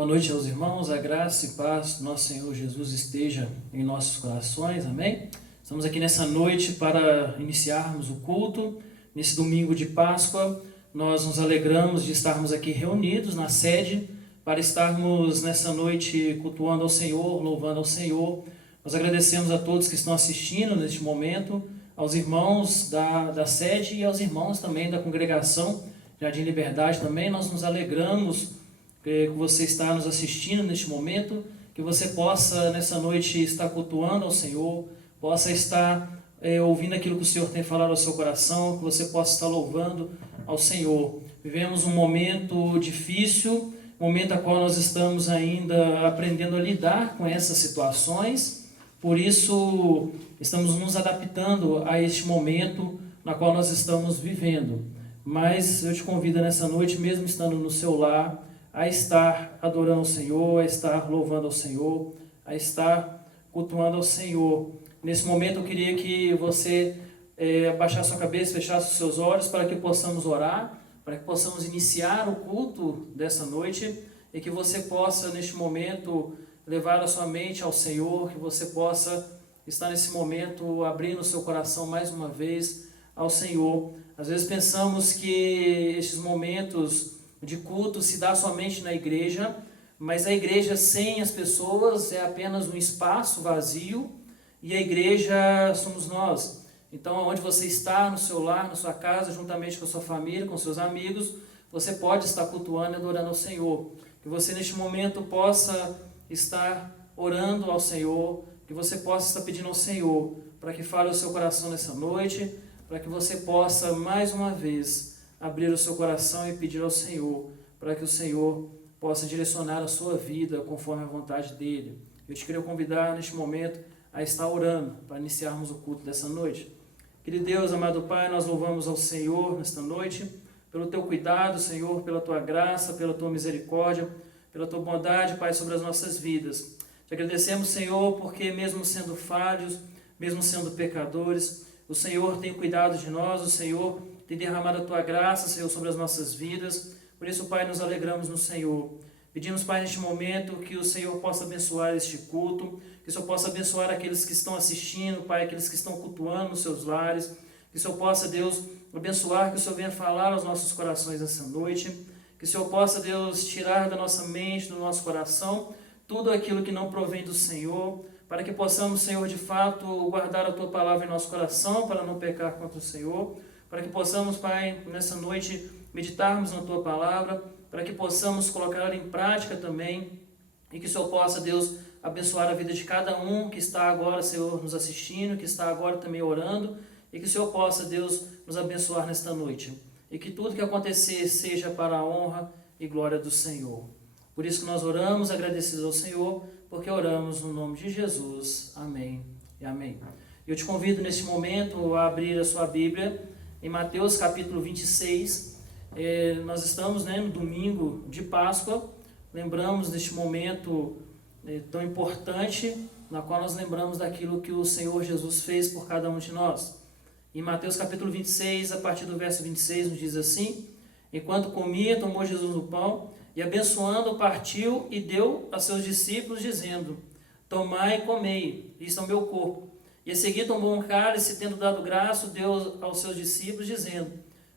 Boa noite aos irmãos, a graça e paz do nosso Senhor Jesus esteja em nossos corações, amém? Estamos aqui nessa noite para iniciarmos o culto, nesse domingo de Páscoa. Nós nos alegramos de estarmos aqui reunidos na sede, para estarmos nessa noite cultuando ao Senhor, louvando ao Senhor. Nós agradecemos a todos que estão assistindo neste momento, aos irmãos da sede e aos irmãos também da congregação Jardim Liberdade também. Nós nos alegramos que você está nos assistindo neste momento, que você possa nessa noite estar cultuando ao Senhor, possa estar ouvindo aquilo que o Senhor tem falado ao seu coração, que você possa estar louvando ao Senhor. Vivemos um momento difícil, momento a qual nós estamos ainda aprendendo a lidar com essas situações, por isso estamos nos adaptando a este momento na qual nós estamos vivendo. Mas eu te convido nessa noite, mesmo estando no seu lar, a estar adorando ao Senhor, a estar louvando ao Senhor, a estar cultuando ao Senhor. Nesse momento eu queria que você abaixasse sua cabeça, fechasse os seus olhos, para que possamos orar, para que possamos iniciar o culto dessa noite, e que você possa neste momento levar a sua mente ao Senhor, que você possa estar nesse momento abrindo o seu coração mais uma vez ao Senhor. Às vezes pensamos que estes momentos de culto se dá somente na igreja, mas a igreja sem as pessoas é apenas um espaço vazio, e a igreja somos nós. Então, onde você está, no seu lar, na sua casa, juntamente com a sua família, com seus amigos, você pode estar cultuando e adorando ao Senhor. Que você neste momento possa estar orando ao Senhor, que você possa estar pedindo ao Senhor para que fale o seu coração nessa noite, para que você possa mais uma vez abrir o seu coração e pedir ao Senhor, para que o Senhor possa direcionar a sua vida conforme a vontade dEle. Eu te queria convidar neste momento a estar orando, para iniciarmos o culto dessa noite. Querido Deus, amado Pai, nós louvamos ao Senhor nesta noite, pelo Teu cuidado, Senhor, pela Tua graça, pela Tua misericórdia, pela Tua bondade, Pai, sobre as nossas vidas. Te agradecemos, Senhor, porque mesmo sendo falhos, mesmo sendo pecadores, o Senhor tem cuidado de nós, o Senhor tem derramado a Tua graça, Senhor, sobre as nossas vidas. Por isso, Pai, nos alegramos no Senhor. Pedimos, Pai, neste momento, que o Senhor possa abençoar este culto, que o Senhor possa abençoar aqueles que estão assistindo, Pai, aqueles que estão cultuando nos seus lares, que o Senhor possa, Deus, abençoar, que o Senhor venha falar aos nossos corações essa noite, que o Senhor possa, Deus, tirar da nossa mente, do nosso coração, tudo aquilo que não provém do Senhor, para que possamos, Senhor, de fato, guardar a Tua palavra em nosso coração, para não pecar contra o Senhor, para que possamos, Pai, nessa noite, meditarmos na Tua palavra, para que possamos colocá-la em prática também, e que o Senhor possa, Deus, abençoar a vida de cada um que está agora, Senhor, nos assistindo, que está agora também orando, e que o Senhor possa, Deus, nos abençoar nesta noite, e que tudo que acontecer seja para a honra e glória do Senhor. Por isso que nós oramos, agradecidos ao Senhor, porque oramos no nome de Jesus. Amém e amém. Eu te convido neste momento a abrir a sua Bíblia em Mateus capítulo 26, nós estamos no domingo de Páscoa, lembramos deste momento tão importante, na qual nós lembramos daquilo que o Senhor Jesus fez por cada um de nós. Em Mateus capítulo 26, a partir do verso 26, nos diz assim: enquanto comia, tomou Jesus o pão, e abençoando, partiu e deu a seus discípulos, dizendo: tomai e comei, isto é o meu corpo. E a seguir tomou um cálice, tendo dado graça, deu aos seus discípulos, dizendo: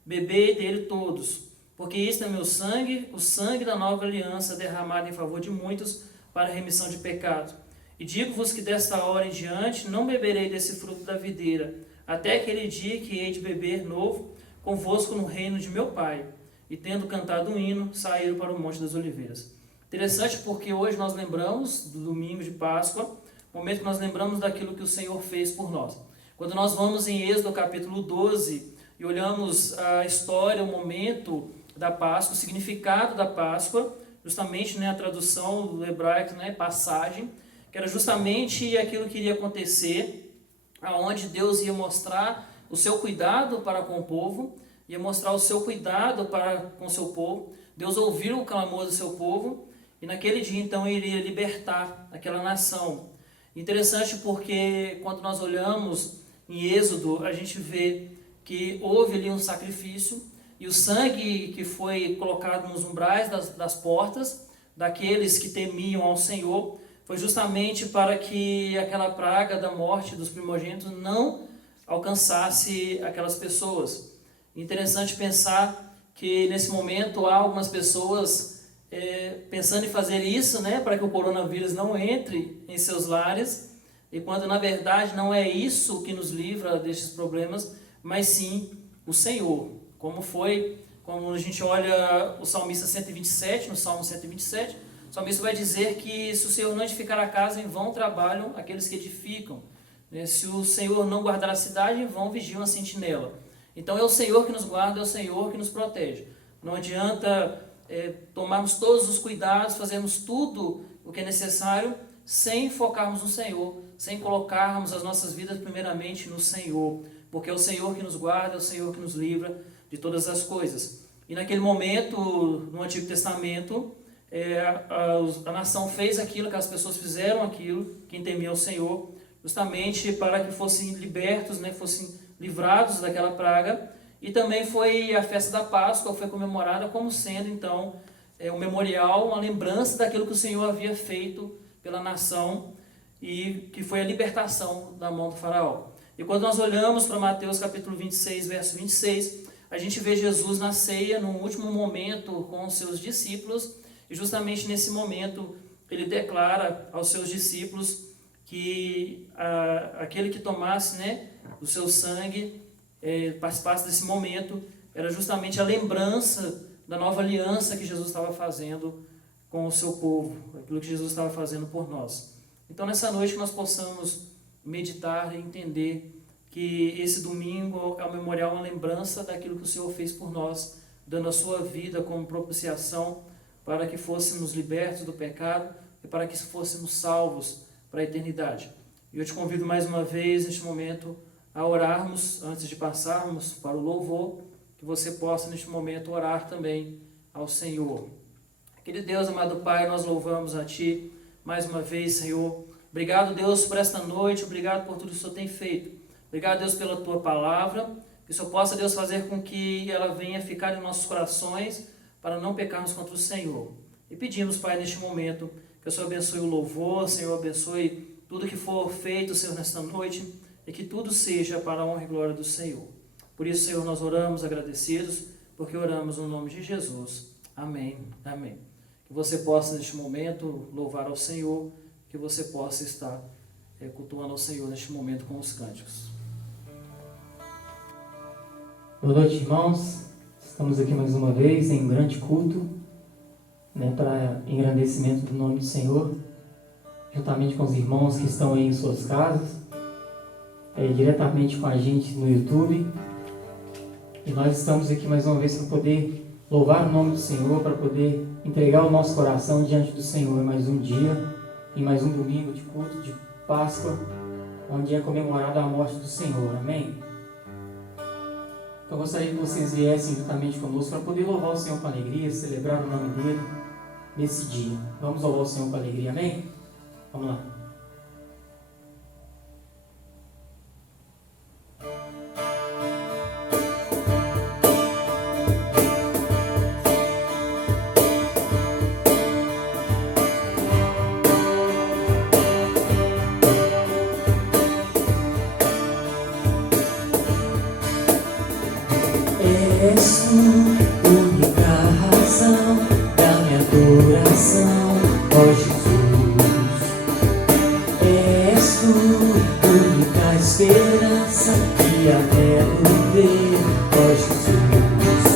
bebei dele todos, porque isto é meu sangue, o sangue da nova aliança, derramado em favor de muitos, para a remissão de pecados. E digo-vos que desta hora em diante não beberei desse fruto da videira, até aquele dia que hei de beber novo convosco no reino de meu Pai. E tendo cantado um hino, saíram para o Monte das Oliveiras. Interessante porque hoje nós lembramos do domingo de Páscoa, momento que nós lembramos daquilo que o Senhor fez por nós. Quando nós vamos em Êxodo capítulo 12 e olhamos a história, o momento da Páscoa, o significado da Páscoa, justamente a tradução do hebraico, passagem, que era justamente aquilo que iria acontecer, aonde Deus ia mostrar o seu cuidado para com o povo, ia mostrar o seu cuidado para com o seu povo. Deus ouviu o clamor do seu povo e naquele dia então ele iria libertar aquela nação. Interessante porque quando nós olhamos em Êxodo, a gente vê que houve ali um sacrifício e o sangue que foi colocado nos umbrais das portas daqueles que temiam ao Senhor foi justamente para que aquela praga da morte dos primogênitos não alcançasse aquelas pessoas. Interessante pensar que nesse momento há algumas pessoas pensando em fazer isso, né, para que o coronavírus não entre em seus lares, e quando na verdade não é isso que nos livra destes problemas, mas sim o Senhor. Como a gente olha o salmista 127, no Salmo 127, o salmista vai dizer que se o Senhor não edificar a casa, em vão trabalham aqueles que edificam. Se o Senhor não guardar a cidade, em vão vigiam a sentinela. Então é o Senhor que nos guarda, é o Senhor que nos protege. Não adianta tomarmos todos os cuidados, fazermos tudo o que é necessário, sem focarmos no Senhor, sem colocarmos as nossas vidas primeiramente no Senhor, porque é o Senhor que nos guarda, é o Senhor que nos livra de todas as coisas. E naquele momento, no Antigo Testamento, a nação fez aquilo, que as pessoas fizeram aquilo, quem temia o Senhor, justamente para que fossem libertos, né, fossem livrados daquela praga. E também foi a festa da Páscoa, foi comemorada como sendo, então, um memorial, uma lembrança daquilo que o Senhor havia feito pela nação e que foi a libertação da mão do faraó. E quando nós olhamos para Mateus capítulo 26, verso 26, a gente vê Jesus na ceia, no último momento com os seus discípulos, e justamente nesse momento ele declara aos seus discípulos que aquele que tomasse, né, o seu sangue, participasse desse momento, era justamente a lembrança da nova aliança que Jesus estava fazendo com o seu povo, aquilo que Jesus estava fazendo por nós. Então nessa noite nós possamos meditar e entender que esse domingo é um memorial, uma lembrança daquilo que o Senhor fez por nós, dando a sua vida como propiciação para que fôssemos libertos do pecado e para que fôssemos salvos para a eternidade. E eu te convido mais uma vez, neste momento, a orarmos, antes de passarmos para o louvor, que você possa, neste momento, orar também ao Senhor. Querido Deus, amado Pai, nós louvamos a Ti mais uma vez, Senhor. Obrigado, Deus, por esta noite, obrigado por tudo que o Senhor tem feito. Obrigado, Deus, pela Tua palavra, que o Senhor possa, Deus, fazer com que ela venha ficar em nossos corações, para não pecarmos contra o Senhor. E pedimos, Pai, neste momento, que o Senhor abençoe o louvor, Senhor, abençoe tudo que for feito, Senhor, nesta noite, e que tudo seja para a honra e glória do Senhor. Por isso, Senhor, nós oramos agradecidos, porque oramos no nome de Jesus. Amém. Amém. Que você possa, neste momento, louvar ao Senhor, que você possa estar cultuando ao Senhor neste momento com os cânticos. Boa noite, irmãos. Estamos aqui mais uma vez em um grande culto, né, para engrandecimento do nome do Senhor, juntamente com os irmãos que estão aí em suas casas, diretamente com a gente no YouTube. E nós estamos aqui mais uma vez para poder louvar o nome do Senhor, para poder entregar o nosso coração diante do Senhor em mais um dia, em mais um domingo de culto de Páscoa, onde é comemorada a morte do Senhor. Amém? Então eu gostaria que vocês viessem juntamente conosco para poder louvar o Senhor com alegria, celebrar o nome dele nesse dia. Vamos louvar o Senhor com alegria, amém? Vamos lá. És tu, única razão da minha adoração, ó Jesus. És tu, única esperança que anelo ver, ó Jesus.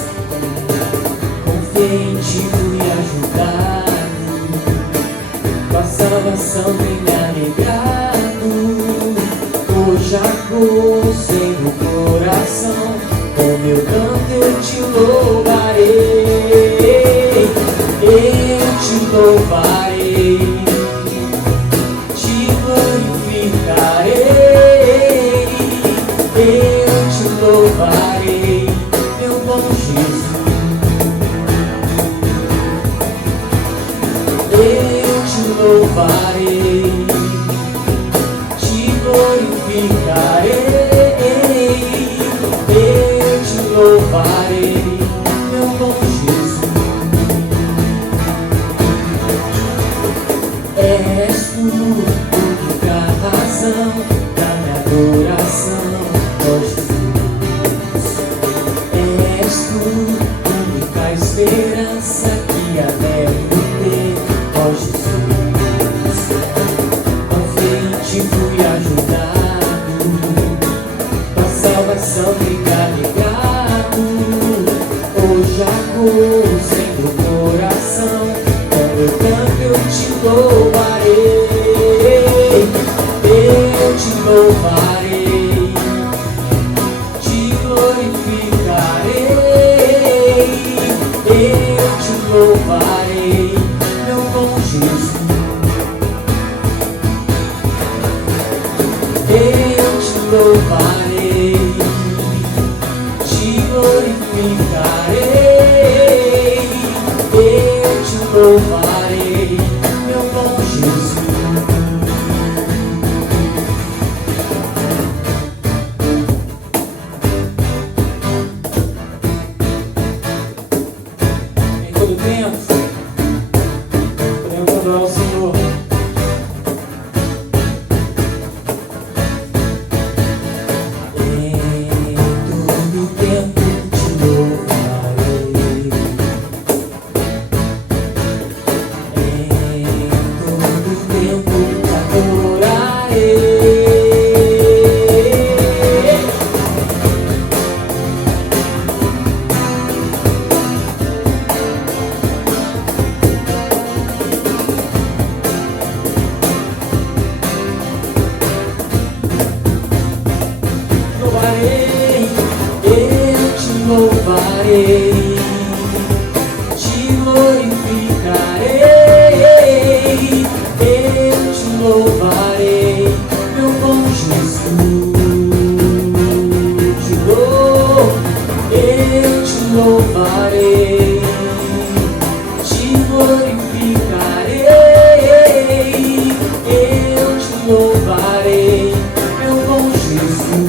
Confiei em ti, fui ajudado, tua salvação tem me alegrado. Hoje há gozo em meu coração, com meu canto eu te louvarei, eu te louvarei, te glorificarei, eu te louvarei, meu bom Jesus. Eu te louvarei, te glorificarei, louvarei, meu bom Jesus. única razão da minha adoração. Ó Jesus, és tu, única esperança que anelo ter. Ó Jesus, confiei em ti, fui ajudado, tua salvação me carregado. Hoje agosto em meu coração, com meu canto eu te louvarei, eu te louvarei, te glorificarei, eu te louvarei, meu bom Jesus. Eu te louvarei, te glorificarei, eu te louvarei, meu bom Jesus. Em todo tempo, podemos adorar o Senhor. Louvarei, te glorificarei, eu te louvarei, meu bom Jesus. Eu te louvarei, te glorificarei, eu te louvarei, meu bom Jesus.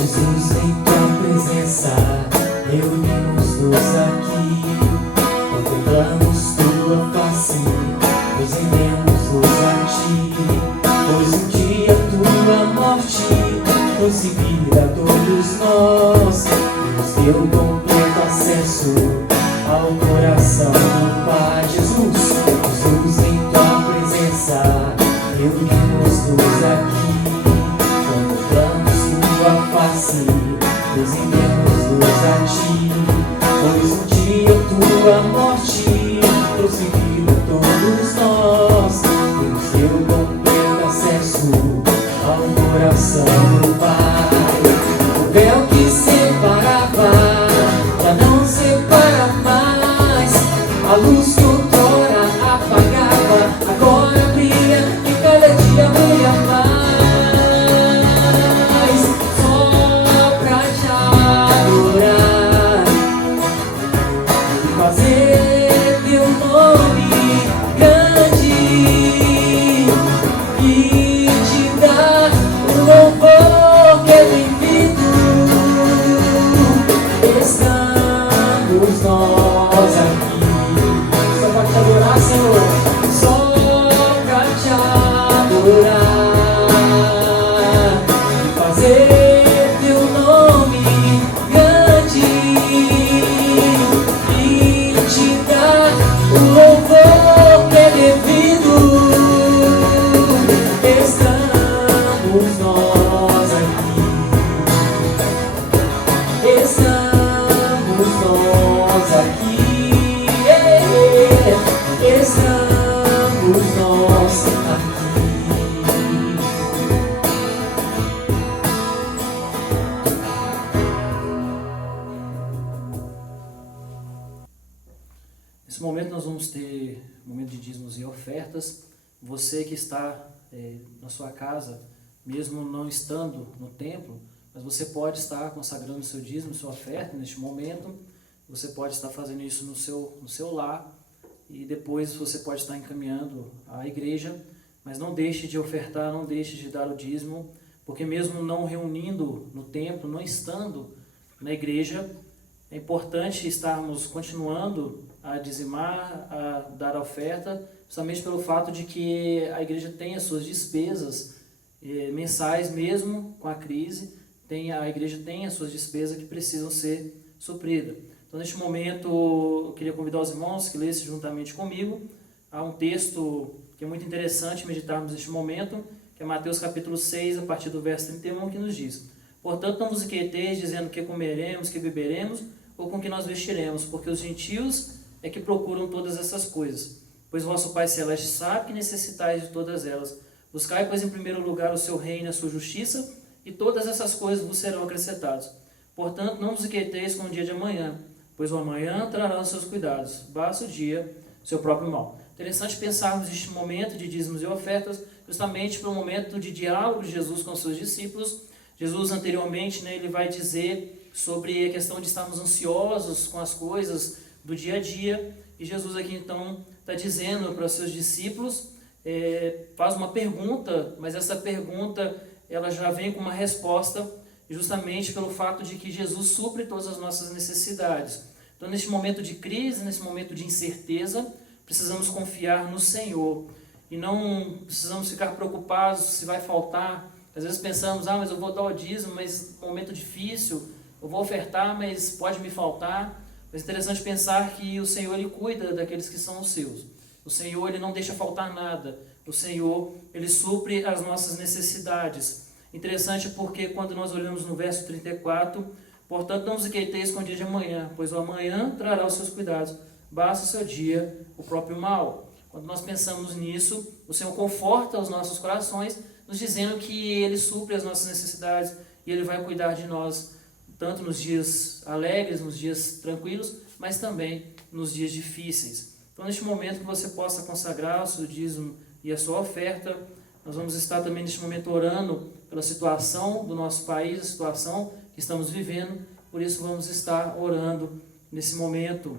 Jesus, em tua presença, reunimos-nos aqui, contemplamos tua face, nos rendemos-nos a ti, pois um dia tua morte trouxe vida a todos nós, e nos deu completo acesso ao coração do Pai. Jesus, Jesus, em tua presença, reunimos-nos aqui, contemplamos tua face, nos rendemos-nos a ti, pois um dia tua morte trouxe vida a todos nós, e nos deu completo acesso ao coração do Pai. O véu que separava já não separa mais, a luz que outrora apagava agora brilha e cada dia brilha mais. Só pra te adorar e fazer Nesse momento nós vamos ter um momento de dízimos e ofertas. Você que está na sua casa, mesmo não estando no templo, mas você pode estar consagrando o seu dízimo, sua oferta neste momento. Você pode estar fazendo isso no seu lar e depois você pode estar encaminhando à igreja, mas não deixe de ofertar, não deixe de dar o dízimo, porque mesmo não reunindo no templo, não estando na igreja, é importante estarmos continuando a dizimar, a dar a oferta, justamente pelo fato de que a igreja tem as suas despesas mensais, mesmo com a crise, a igreja tem as suas despesas que precisam ser supridas. Então, neste momento, eu queria convidar os irmãos que lessem juntamente comigo. Há um texto que é muito interessante meditarmos neste momento, que é Mateus capítulo 6, a partir do verso 31, que nos diz: portanto, não vos inquieteis dizendo que comeremos, que beberemos, ou com que nós vestiremos, porque os gentios é que procuram todas essas coisas. Pois o vosso Pai Celeste sabe que necessitais de todas elas. Buscai, pois, em primeiro lugar o seu reino e a sua justiça, e todas essas coisas vos serão acrescentadas. Portanto, não vos inquieteis com o dia de amanhã, pois o amanhã trará os seus cuidados. Basta o dia seu próprio mal. Interessante pensarmos neste momento de dízimos e ofertas, justamente para o momento de diálogo de Jesus com os seus discípulos. Jesus, anteriormente, ele vai dizer sobre a questão de estarmos ansiosos com as coisas do dia a dia. E Jesus aqui, então, está dizendo para os seus discípulos, faz uma pergunta, mas essa pergunta ela já vem com uma resposta, justamente pelo fato de que Jesus supre todas as nossas necessidades. Então, neste momento de crise, nesse momento de incerteza, precisamos confiar no Senhor e não precisamos ficar preocupados se vai faltar. Às vezes pensamos, mas eu vou dar o dízimo, mas momento difícil, eu vou ofertar, mas pode me faltar. Mas é interessante pensar que o Senhor, ele cuida daqueles que são os seus. O Senhor, ele não deixa faltar nada. O Senhor, ele supre as nossas necessidades. Interessante porque quando nós olhamos no verso 34, portanto, não vos inquieteis com o dia de amanhã, pois o amanhã trará os seus cuidados. Basta o seu dia o próprio mal. Quando nós pensamos nisso, o Senhor conforta os nossos corações, nos dizendo que Ele supre as nossas necessidades e Ele vai cuidar de nós, tanto nos dias alegres, nos dias tranquilos, mas também nos dias difíceis. Então, neste momento que você possa consagrar o seu dízimo e a sua oferta, nós vamos estar também neste momento orando pela situação do nosso país, a situação que estamos vivendo. Por isso vamos estar orando nesse momento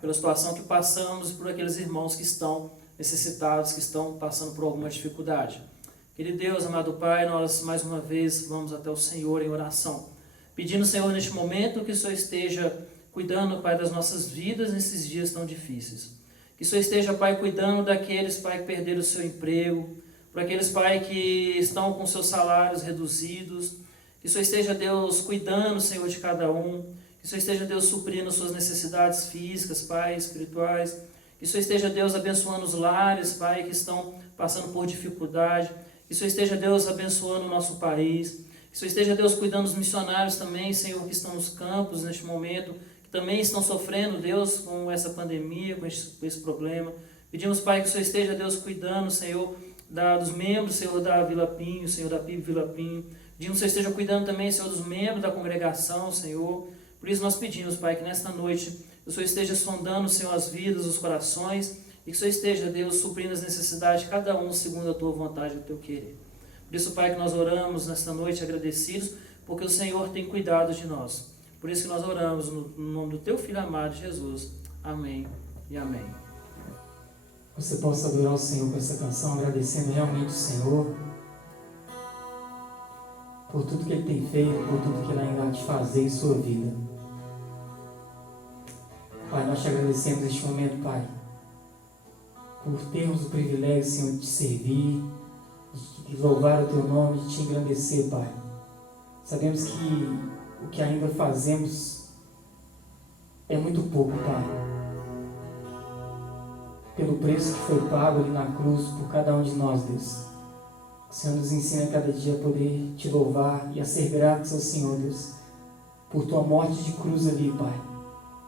pela situação que passamos, por aqueles irmãos que estão necessitados, que estão passando por alguma dificuldade. Querido Deus, amado Pai, nós mais uma vez vamos até o Senhor em oração, pedindo, Senhor, neste momento que o Senhor esteja cuidando, Pai, das nossas vidas nesses dias tão difíceis. Que o Senhor esteja, Pai, cuidando daqueles, Pai, que perderam o seu emprego, por aqueles, Pai, que estão com seus salários reduzidos. Que o Senhor esteja, Deus, cuidando, Senhor, de cada um. Que o Senhor esteja, Deus, suprindo suas necessidades físicas, Pai, espirituais. Que o Senhor esteja, Deus, abençoando os lares, Pai, que estão passando por dificuldade. Que o Senhor esteja, Deus, abençoando o nosso país. Que o Senhor esteja, Deus, cuidando dos missionários também, Senhor, que estão nos campos neste momento, que também estão sofrendo, Deus, com essa pandemia, com esse problema. Pedimos, Pai, que o Senhor esteja, Deus, cuidando, Senhor, dos membros, Senhor, da Vila Pinho, Senhor, da PIB Vila Pinho. Pedimos que o Senhor esteja cuidando também, Senhor, dos membros da congregação, Senhor. Por isso nós pedimos, Pai, que nesta noite o Senhor esteja sondando, Senhor, as vidas, os corações, e que o Senhor esteja, Deus, suprindo as necessidades de cada um segundo a Tua vontade e o Teu querer. Por isso, Pai, que nós oramos nesta noite agradecidos, porque o Senhor tem cuidado de nós. Por isso que nós oramos no nome do Teu Filho amado, Jesus. Amém e amém. Você possa adorar o Senhor com essa canção, agradecendo realmente o Senhor por tudo que Ele tem feito, por tudo que Ele ainda há de fazer em sua vida. Pai, nós te agradecemos neste momento, Pai, por termos o privilégio, Senhor, de te servir, de louvar o Teu nome, de te engrandecer, Pai. Sabemos que o que ainda fazemos é muito pouco, Pai, pelo preço que foi pago ali na cruz por cada um de nós, Deus. O Senhor nos ensina cada dia a poder te louvar e a ser gratos ao Senhor, Deus, por Tua morte de cruz ali, Pai,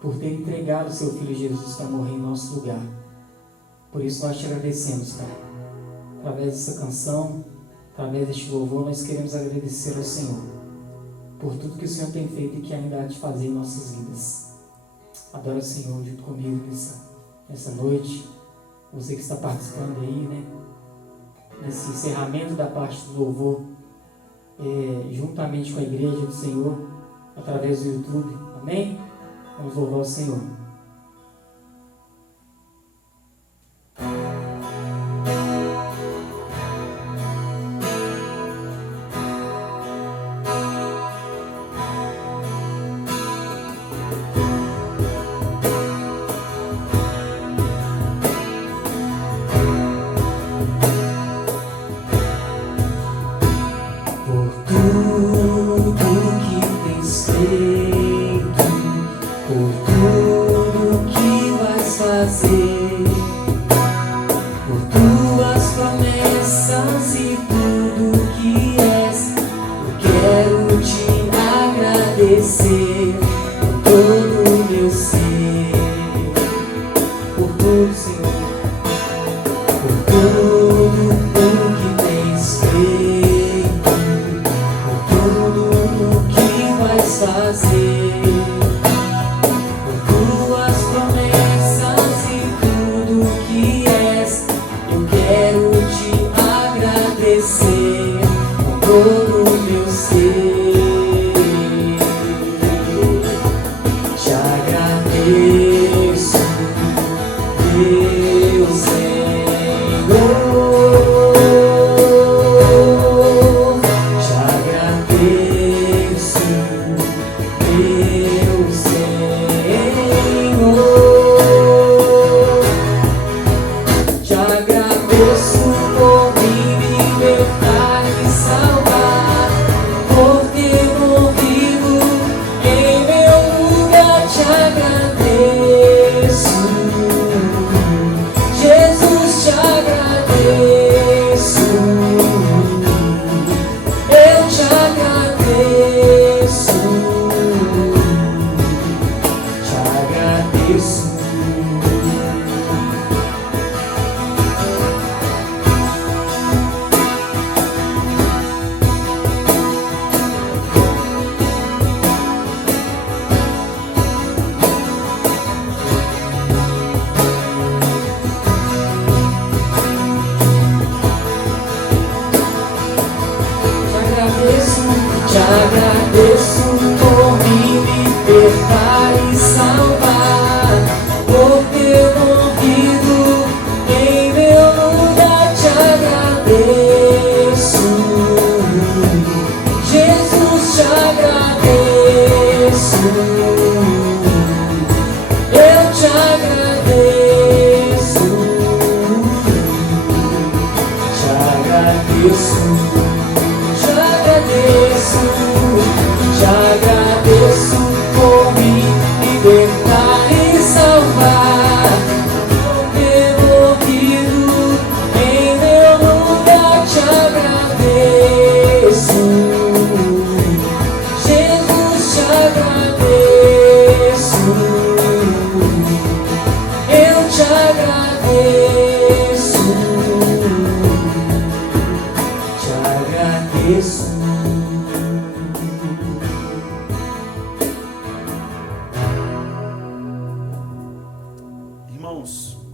por ter entregado o Seu Filho Jesus para morrer em nosso lugar. Por isso nós te agradecemos, Pai. Através dessa canção, através deste louvor, nós queremos agradecer ao Senhor por tudo que o Senhor tem feito e que ainda há de fazer em nossas vidas. Adora o Senhor junto comigo nessa nessa noite, você que está participando aí, né, nesse encerramento da parte do louvor, juntamente com a igreja do Senhor, através do YouTube. Amém? Vamos louvar o Senhor.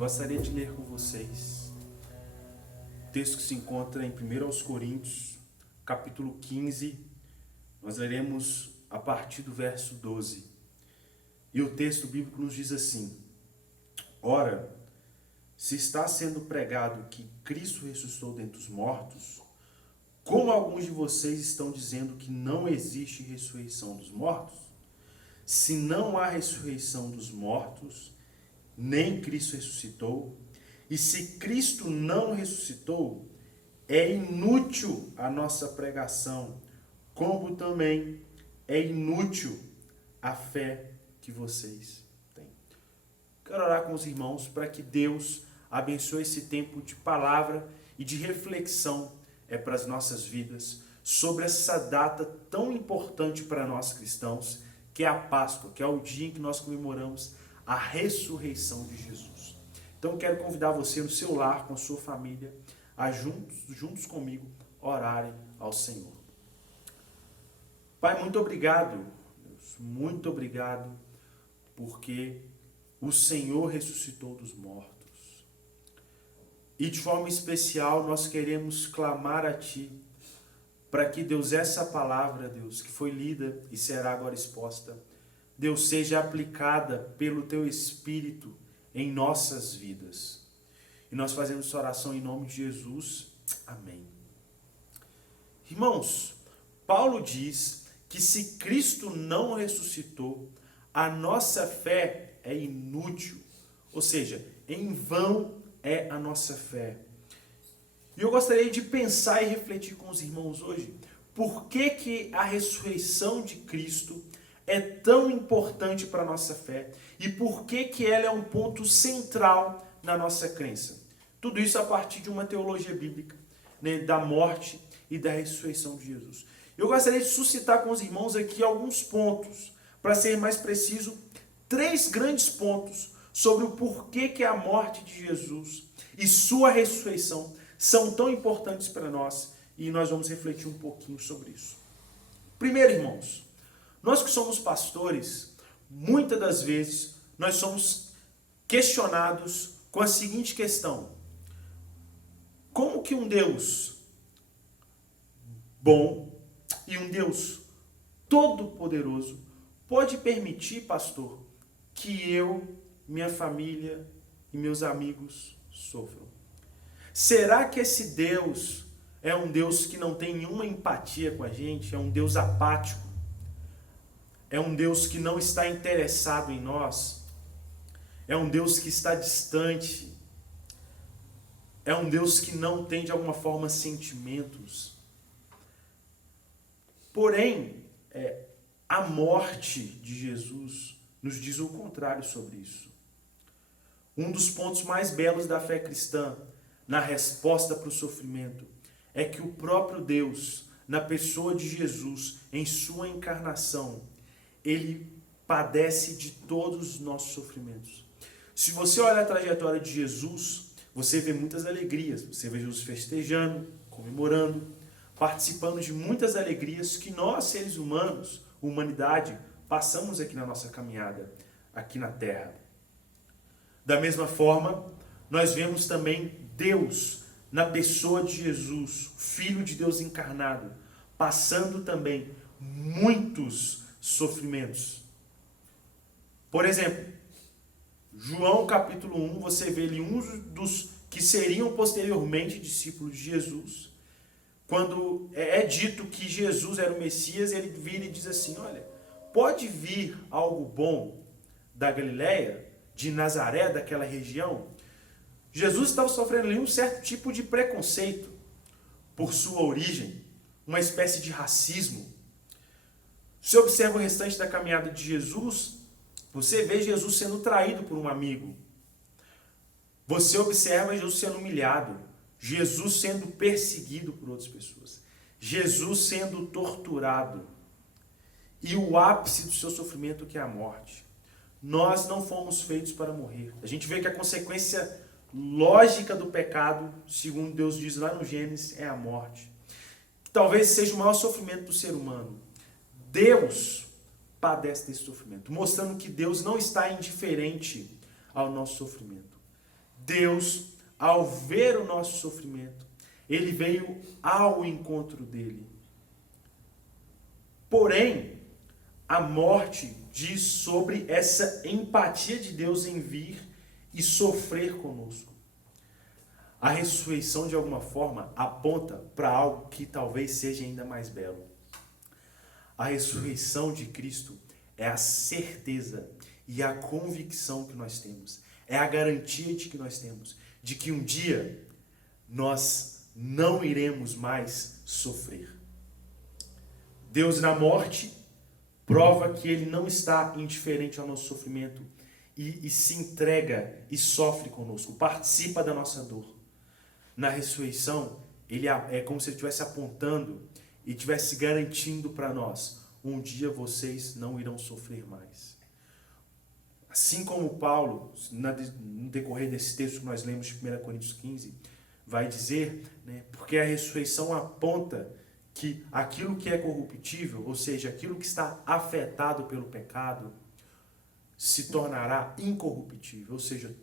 Gostaria de ler com vocês o texto que se encontra em 1 Coríntios, capítulo 15. Nós leremos a partir do verso 12. E o texto bíblico nos diz assim: Ora, se está sendo pregado que Cristo ressuscitou dentre os mortos, como alguns de vocês estão dizendo que não existe ressurreição dos mortos? Se não há ressurreição dos mortos, nem Cristo ressuscitou, e se Cristo não ressuscitou, é inútil a nossa pregação, como também é inútil a fé que vocês têm. Quero orar com os irmãos para que Deus abençoe esse tempo de palavra e de reflexão para as nossas vidas sobre essa data tão importante para nós cristãos, que é a Páscoa, que é o dia em que nós comemoramos a ressurreição de Jesus. Então quero convidar você no seu lar, com a sua família, a juntos comigo, orarem ao Senhor. Pai, muito obrigado, Deus, muito obrigado, porque o Senhor ressuscitou dos mortos. E de forma especial nós queremos clamar a Ti, para que, Deus, essa palavra, Deus, que foi lida e será agora exposta, Deus, seja aplicada pelo Teu Espírito em nossas vidas. E nós fazemos essa oração em nome de Jesus. Amém. Irmãos, Paulo diz que se Cristo não ressuscitou, a nossa fé é inútil. Ou seja, em vão é a nossa fé. E eu gostaria de pensar e refletir com os irmãos hoje, por que a ressurreição de Cristo é tão importante para a nossa fé e por que ela é um ponto central na nossa crença. Tudo isso a partir de uma teologia bíblica, né, da morte e da ressurreição de Jesus. Eu gostaria de suscitar com os irmãos aqui alguns pontos, para ser mais preciso, 3 grandes pontos sobre o porquê que a morte de Jesus e sua ressurreição são tão importantes para nós, e nós vamos refletir um pouquinho sobre isso. Primeiro, irmãos, nós que somos pastores, muitas das vezes nós somos questionados com a seguinte questão: como que um Deus bom e um Deus todo-poderoso pode permitir, pastor, que eu, minha família e meus amigos sofram? Será que esse Deus é um Deus que não tem nenhuma empatia com a gente? É um Deus apático? É um Deus que não está interessado em nós? É um Deus que está distante? É um Deus que não tem, de alguma forma, sentimentos? Porém, a morte de Jesus nos diz o contrário sobre isso. Um dos pontos mais belos da fé cristã, na resposta para o sofrimento, é que o próprio Deus, na pessoa de Jesus, em sua encarnação, ele padece de todos os nossos sofrimentos. Se você olha a trajetória de Jesus, você vê muitas alegrias. Você vê Jesus festejando, comemorando, participando de muitas alegrias que nós, seres humanos, humanidade, passamos aqui na nossa caminhada, aqui na Terra. Da mesma forma, nós vemos também Deus, na pessoa de Jesus, Filho de Deus encarnado, passando também muitos sofrimentos. Por exemplo, João capítulo 1, você vê ali um dos que seriam posteriormente discípulos de Jesus. Quando é dito que Jesus era o Messias, ele vira e diz assim: olha, pode vir algo bom da Galileia, de Nazaré, daquela região? Jesus estava sofrendo ali um certo tipo de preconceito por sua origem, uma espécie de racismo. Se você observa o restante da caminhada de Jesus, você vê Jesus sendo traído por um amigo. Você observa Jesus sendo humilhado, Jesus sendo perseguido por outras pessoas, Jesus sendo torturado, e o ápice do seu sofrimento, que é a morte. Nós não fomos feitos para morrer. A gente vê que a consequência lógica do pecado, segundo Deus diz lá no Gênesis, é a morte. Que talvez seja o maior sofrimento do ser humano. Deus padece desse sofrimento, mostrando que Deus não está indiferente ao nosso sofrimento. Deus, ao ver o nosso sofrimento, ele veio ao encontro dele. Porém, a morte diz sobre essa empatia de Deus em vir e sofrer conosco. A ressurreição, de alguma forma, aponta para algo que talvez seja ainda mais belo. A ressurreição de Cristo é a certeza e a convicção que nós temos. É a garantia de que nós temos, de que um dia nós não iremos mais sofrer. Deus, na morte, prova que ele não está indiferente ao nosso sofrimento e se entrega e sofre conosco, participa da nossa dor. Na ressurreição, ele é como se ele estivesse apontando e estivesse garantindo para nós: um dia vocês não irão sofrer mais. Assim como Paulo, no decorrer desse texto que nós lemos de 1 Coríntios 15, vai dizer, né, porque a ressurreição aponta que aquilo que é corruptível, ou seja, aquilo que está afetado pelo pecado, se tornará incorruptível. Ou seja,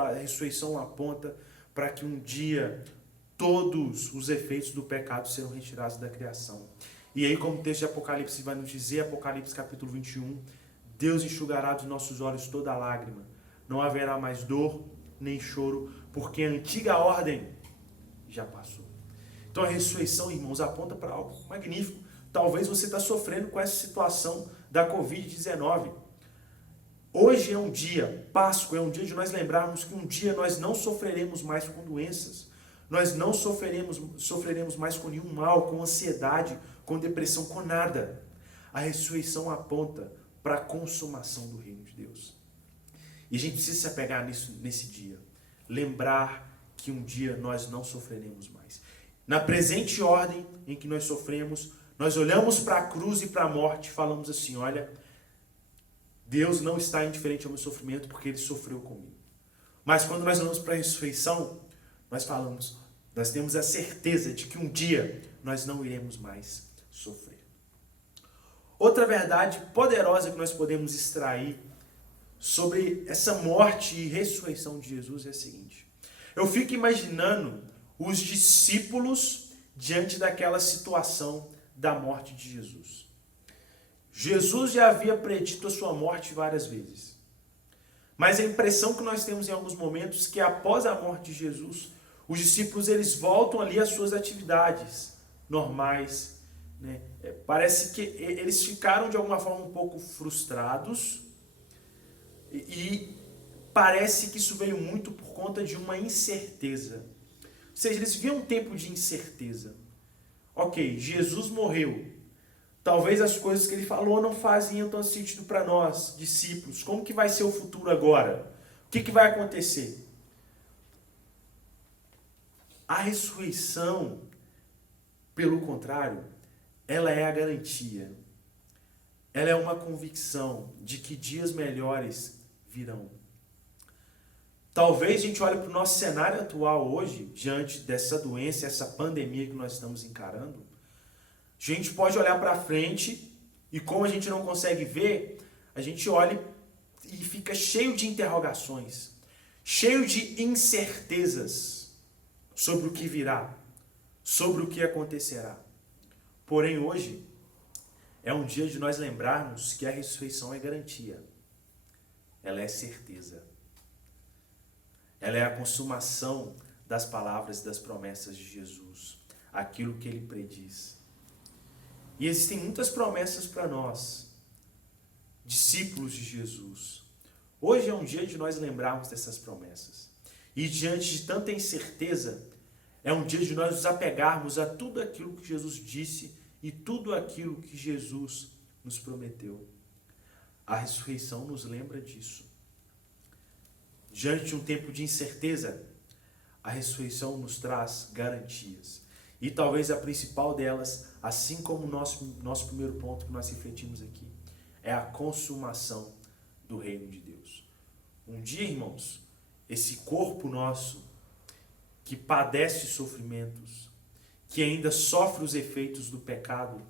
a ressurreição aponta para que um dia todos os efeitos do pecado serão retirados da criação. E aí, como o texto de Apocalipse vai nos dizer, Apocalipse capítulo 21, Deus enxugará dos nossos olhos toda lágrima. Não haverá mais dor nem choro, porque a antiga ordem já passou. Então a ressurreição, irmãos, aponta para algo magnífico. Talvez você está sofrendo com essa situação da Covid-19. Hoje é um dia, Páscoa é um dia de nós lembrarmos que um dia nós não sofreremos mais com doenças. Nós não sofreremos mais com nenhum mal, com ansiedade, com depressão, com nada. A ressurreição aponta para a consumação do reino de Deus. E a gente precisa se apegar nisso nesse dia. Lembrar que um dia nós não sofreremos mais. Na presente ordem em que nós sofremos, nós olhamos para a cruz e para a morte e falamos assim, olha, Deus não está indiferente ao meu sofrimento porque Ele sofreu comigo. Mas quando nós olhamos para a ressurreição, nós temos a certeza de que um dia nós não iremos mais sofrer. Outra verdade poderosa que nós podemos extrair sobre essa morte e ressurreição de Jesus é a seguinte. Eu fico imaginando os discípulos diante daquela situação da morte de Jesus. Jesus já havia predito a sua morte várias vezes. Mas a impressão que nós temos em alguns momentos é que após a morte de Jesus, os discípulos eles voltam ali às suas atividades normais, né? Parece que eles ficaram de alguma forma um pouco frustrados e parece que isso veio muito por conta de uma incerteza. Ou seja, eles viam um tempo de incerteza. Ok, Jesus morreu. Talvez as coisas que ele falou não faziam tanto sentido para nós, discípulos. Como que vai ser o futuro agora? O que vai acontecer? A ressurreição, pelo contrário, ela é a garantia. Ela é uma convicção de que dias melhores virão. Talvez a gente olhe para o nosso cenário atual hoje, diante dessa doença, essa pandemia que nós estamos encarando. A gente pode olhar para frente e como a gente não consegue ver, a gente olha e fica cheio de interrogações, cheio de incertezas sobre o que virá, sobre o que acontecerá. Porém, hoje é um dia de nós lembrarmos que a ressurreição é garantia. Ela é certeza. Ela é a consumação das palavras e das promessas de Jesus, aquilo que Ele prediz. E existem muitas promessas para nós, discípulos de Jesus. Hoje é um dia de nós lembrarmos dessas promessas. E diante de tanta incerteza, é um dia de nós nos apegarmos a tudo aquilo que Jesus disse e tudo aquilo que Jesus nos prometeu. A ressurreição nos lembra disso. Diante de um tempo de incerteza, a ressurreição nos traz garantias. E talvez a principal delas, assim como o nosso primeiro ponto que nós refletimos aqui, é a consumação do reino de Deus. Um dia, irmãos, esse corpo nosso, que padece sofrimentos, que ainda sofre os efeitos do pecado,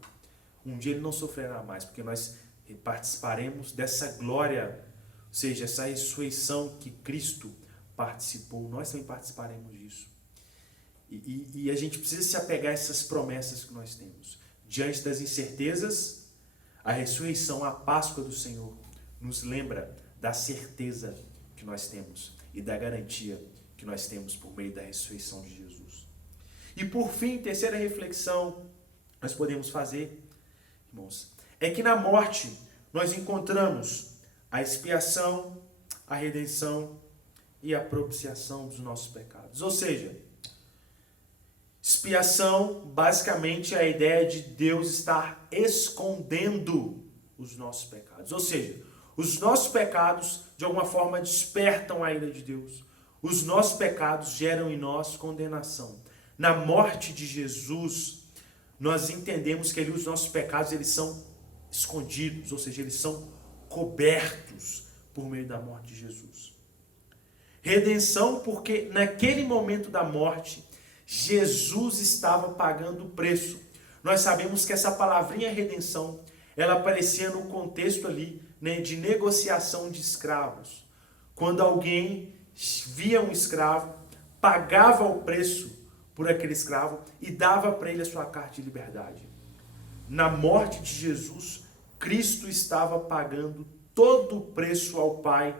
um dia ele não sofrerá mais, porque nós participaremos dessa glória, ou seja, essa ressurreição que Cristo participou, nós também participaremos disso. E a gente precisa se apegar a essas promessas que nós temos. Diante das incertezas, a ressurreição, a Páscoa do Senhor, nos lembra da certeza que nós temos e da garantia que nós temos por meio da ressurreição de Jesus. E por fim, terceira reflexão nós podemos fazer, irmãos, é que na morte nós encontramos a expiação, a redenção e a propiciação dos nossos pecados. Ou seja, expiação basicamente é a ideia de Deus estar escondendo os nossos pecados. Ou seja, os nossos pecados de alguma forma despertam a ira de Deus. Os nossos pecados geram em nós condenação. Na morte de Jesus, nós entendemos que ali os nossos pecados eles são escondidos, ou seja, eles são cobertos por meio da morte de Jesus. Redenção, porque naquele momento da morte, Jesus estava pagando o preço. Nós sabemos que essa palavrinha redenção, ela aparecia no contexto ali, né, de negociação de escravos. Quando alguém via um escravo, pagava o preço por aquele escravo e dava para ele a sua carta de liberdade. Na morte de Jesus, Cristo estava pagando todo o preço ao Pai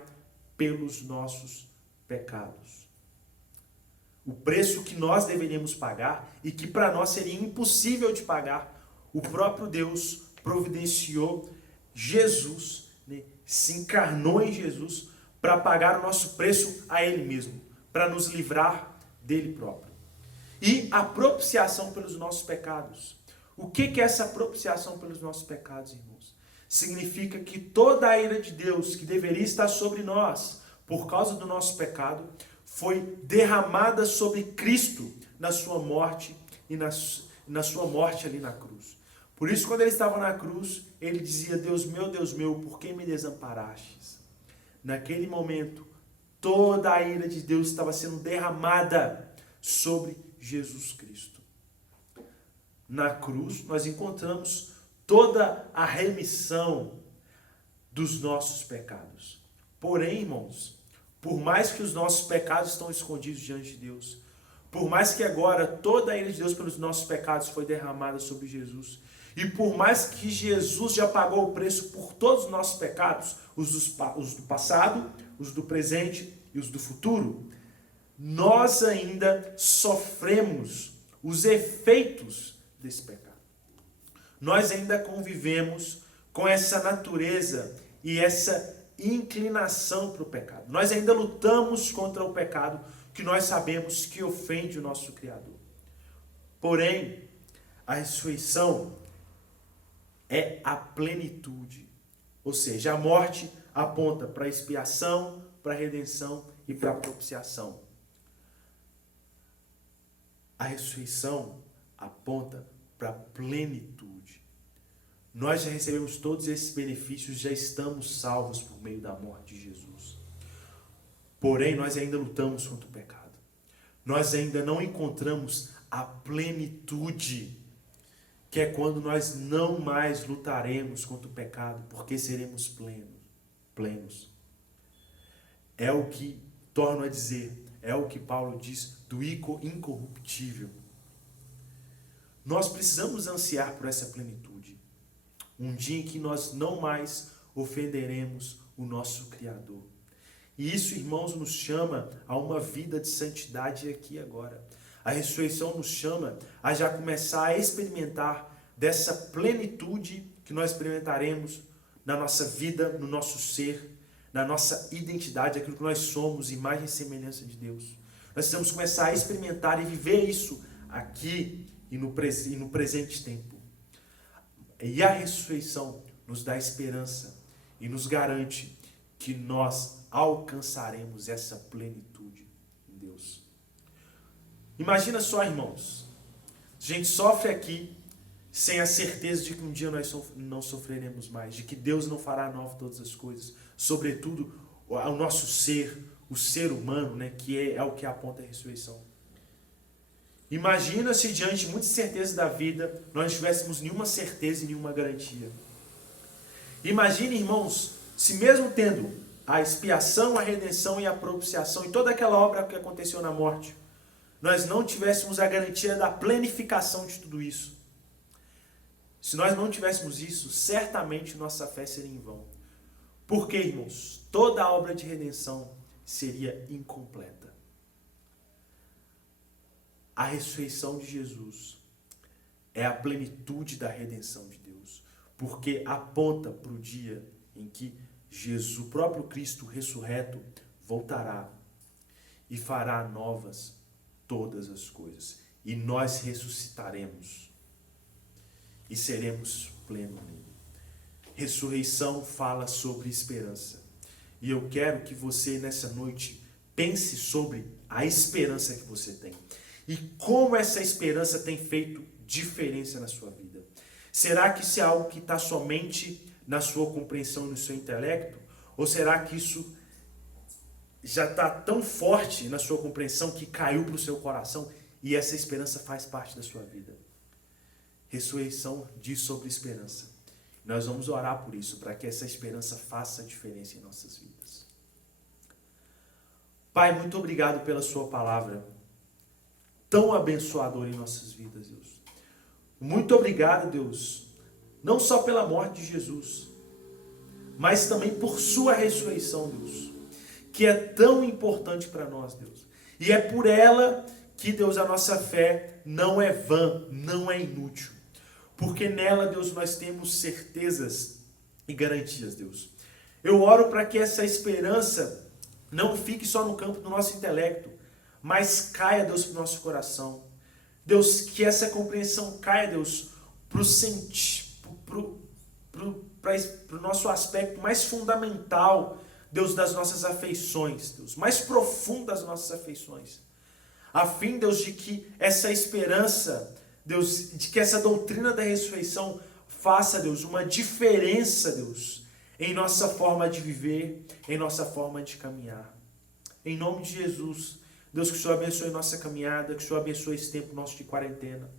pelos nossos pecados. O preço que nós deveríamos pagar e que para nós seria impossível de pagar, o próprio Deus providenciou Jesus, né, se encarnou em Jesus para pagar o nosso preço a Ele mesmo, para nos livrar dele próprio. E a propiciação pelos nossos pecados. O que é essa propiciação pelos nossos pecados, irmãos? Significa que toda a ira de Deus que deveria estar sobre nós por causa do nosso pecado foi derramada sobre Cristo na sua morte e na sua morte ali na cruz. Por isso, quando ele estava na cruz, ele dizia: Deus meu, por que me desamparastes? Naquele momento, toda a ira de Deus estava sendo derramada sobre Jesus Cristo. Na cruz, nós encontramos toda a remissão dos nossos pecados. Porém, irmãos, por mais que os nossos pecados estão escondidos diante de Deus, por mais que agora toda a ira de Deus pelos nossos pecados foi derramada sobre Jesus, e por mais que Jesus já pagou o preço por todos os nossos pecados, os do passado, os do presente e os do futuro, nós ainda sofremos os efeitos desse pecado. Nós ainda convivemos com essa natureza e essa inclinação para o pecado. Nós ainda lutamos contra o pecado que nós sabemos que ofende o nosso Criador. Porém, a ressurreição é a plenitude. Ou seja, a morte aponta para a expiação, para a redenção e para a propiciação. A ressurreição aponta para a plenitude. Nós já recebemos todos esses benefícios, já estamos salvos por meio da morte de Jesus. Porém, nós ainda lutamos contra o pecado. Nós ainda não encontramos a plenitude, que é quando nós não mais lutaremos contra o pecado, porque seremos plenos. É o que, torno a dizer, é o que Paulo diz do incorruptível. Nós precisamos ansiar por essa plenitude. Um dia em que nós não mais ofenderemos o nosso Criador. E isso, irmãos, nos chama a uma vida de santidade aqui e agora. A ressurreição nos chama a já começar a experimentar dessa plenitude que nós experimentaremos na nossa vida, no nosso ser, na nossa identidade, aquilo que nós somos, imagem e semelhança de Deus. Nós precisamos começar a experimentar e viver isso aqui e no presente tempo. E a ressurreição nos dá esperança e nos garante que nós alcançaremos essa plenitude em Deus. Imagina só, irmãos, a gente sofre aqui sem a certeza de que um dia nós não sofreremos mais, de que Deus não fará novo todas as coisas, sobretudo o nosso ser, o ser humano, né, que é o que aponta a ressurreição. Imagina se diante de muita certeza da vida, nós não tivéssemos nenhuma certeza e nenhuma garantia. Imagine, irmãos, se mesmo tendo a expiação, a redenção e a propiciação e toda aquela obra que aconteceu na morte, nós não tivéssemos a garantia da planificação de tudo isso. Se nós não tivéssemos isso, certamente nossa fé seria em vão. Por quê, irmãos? Toda a obra de redenção seria incompleta. A ressurreição de Jesus é a plenitude da redenção de Deus, porque aponta para o dia em que Jesus, o próprio Cristo ressurreto, voltará e fará novas todas as coisas. E nós ressuscitaremos e seremos plenos nele. Ressurreição fala sobre esperança. E eu quero que você, nessa noite, pense sobre a esperança que você tem. E como essa esperança tem feito diferença na sua vida. Será que isso é algo que está somente na sua compreensão e no seu intelecto? Ou será que isso já está tão forte na sua compreensão que caiu para o seu coração e essa esperança faz parte da sua vida? Ressurreição diz sobre esperança. Nós vamos orar por isso, para que essa esperança faça a diferença em nossas vidas. Pai, muito obrigado pela sua palavra, tão abençoadora em nossas vidas, Deus. Muito obrigado, Deus, não só pela morte de Jesus, mas também por sua ressurreição, Deus, que é tão importante para nós, Deus. E é por ela que, Deus, a nossa fé não é vã, não é inútil. Porque nela, Deus, nós temos certezas e garantias, Deus. Eu oro para que essa esperança não fique só no campo do nosso intelecto, mas caia, Deus, para o nosso coração. Deus, que essa compreensão caia, Deus, para o nosso aspecto mais fundamental, Deus, das nossas afeições, Deus, mais profundo das nossas afeições. A fim, Deus, de que essa esperança, Deus, de que essa doutrina da ressurreição faça, Deus, uma diferença, Deus, em nossa forma de viver, em nossa forma de caminhar. Em nome de Jesus, Deus, que o Senhor abençoe nossa caminhada, que o Senhor abençoe esse tempo nosso de quarentena.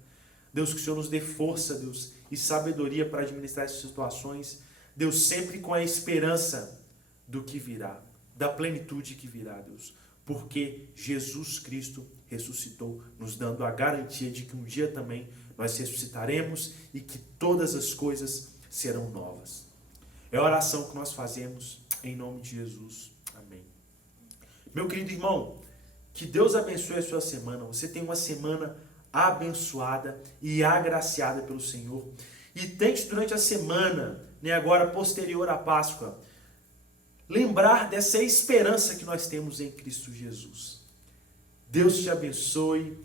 Deus, que o Senhor nos dê força, Deus, e sabedoria para administrar essas situações. Deus, sempre com a esperança do que virá, da plenitude que virá, Deus. Porque Jesus Cristo ressuscitou, nos dando a garantia de que um dia também nós ressuscitaremos e que todas as coisas serão novas. É a oração que nós fazemos em nome de Jesus. Amém. Meu querido irmão, que Deus abençoe a sua semana. Você tem uma semana abençoada e agraciada pelo Senhor. E tente durante a semana, agora posterior à Páscoa, lembrar dessa esperança que nós temos em Cristo Jesus. Deus te abençoe,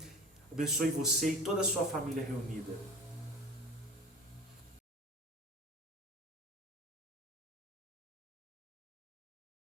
abençoe você e toda a sua família reunida.